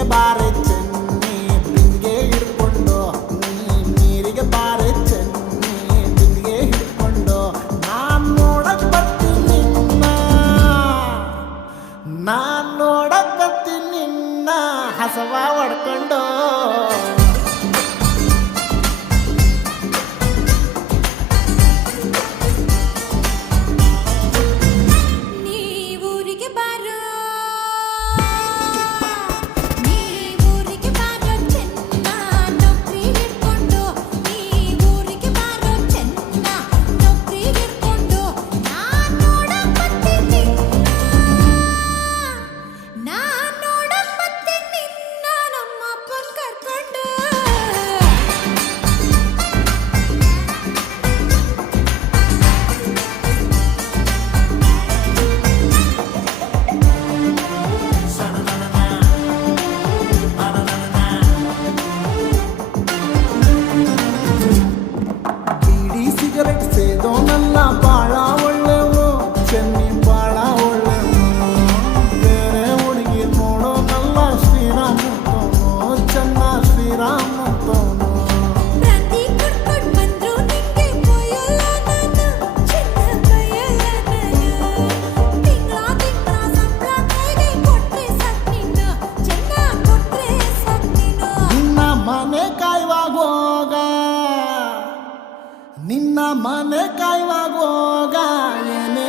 ನೀರಿಗೆ ಬಾರೆ ಚೆನ್ನಿ ಬಿಂದಿಗೆ ಹಿಡ್ಕೊಂಡು ನೀರಿಗೆ ಬಾರೆ ಚೆನ್ನಿ ಬಿಂದಿಗೆ ಹಿಡ್ಕೊಂಡು ನೋಡಕ್ ಬರ್ತೀನಿ ನೋಡಕ್ ಬರ್ತೀನಿ ನಿನ್ನ ಹಸವ ಹೊಡ್ಕೊಂಡು ಸೇದೋನಲ್ಲ ಬಾಳ ಒಳ್ಳೆವು ಚೆನ್ನಿ ಬಾಳ ಒಳ್ಳೆವು ಬೇರೆ ಹುಡುಗಿ ನೋಡೋನಲ್ಲ ಶ್ರೀರಾಮಂತವನು ಚೆನ್ನ ಶ್ರೀರಾಮಂತವನು ನಿನ್ನ ಮನೆ ಕಾಯುವಾಗ ಏನೇ